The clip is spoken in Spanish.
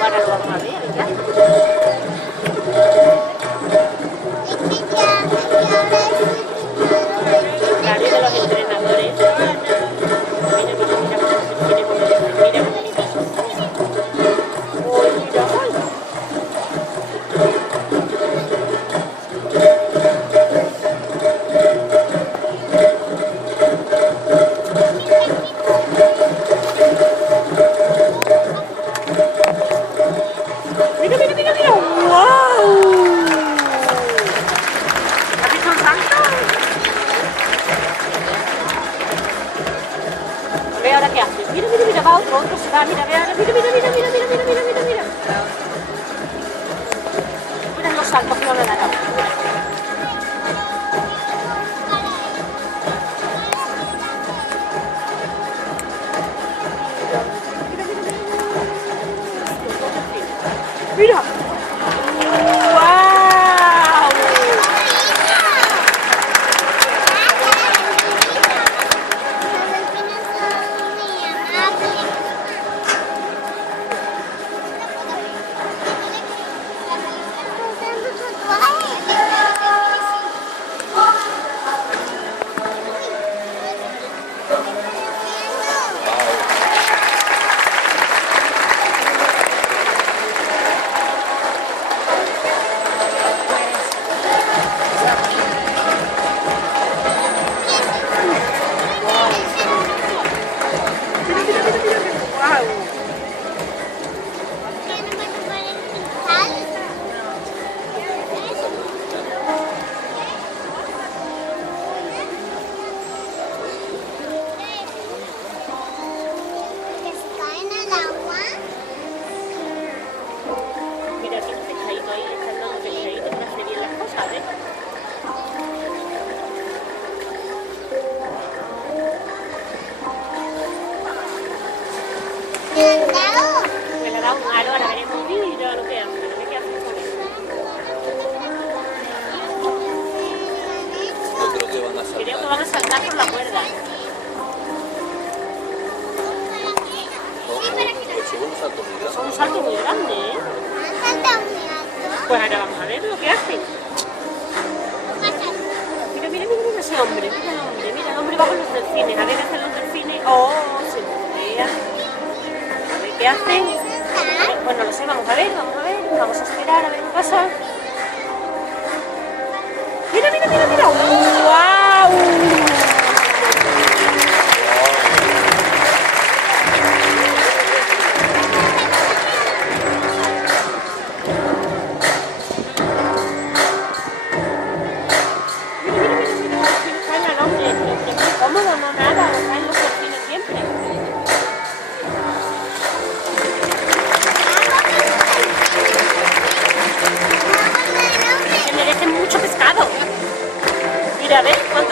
Ahora lo vamos a ver, ya. Claro, y de los entrenadores. Mira, mira, mira cómo se quiere mover. Mira, mira. Uy, mira, uy. Mira, mira, mira, mira. ¡Wow! ¿Has visto un salto? Ve ahora qué hace. Mira, mira, mira, va otro se va. Mira, ve ahora. Mira, mira, mira, mira, mira, mira, mira, mira, mira. Mira los saltos que no le dará. Mira. Mira, aquí un pescadito ahí, está dando un pescadito que hace bien las cosas, ¿ves? Me le ha dado un halo, ahora veremos. Mira lo que hace, ¿qué hace con él? Yo creo que van a saltar. Creo que van a saltar por la cuerda. Es un salto muy grande. Son un salto muy grande, ¿eh? Pues ahora vamos a ver lo que hace. Mira, mira, mira, mira ese hombre, mira el hombre va con los delfines. A ver, hacen los delfines. Oh, se motea. A ver qué hacen. Pues no lo sé, vamos a ver, vamos a esperar a ver qué pasa. Mira, mira, mira, mira. ¡Wow! Cómodo, no nada, caen los delfines siempre. Se merecen mucho pescado. Mira, a ver cuánto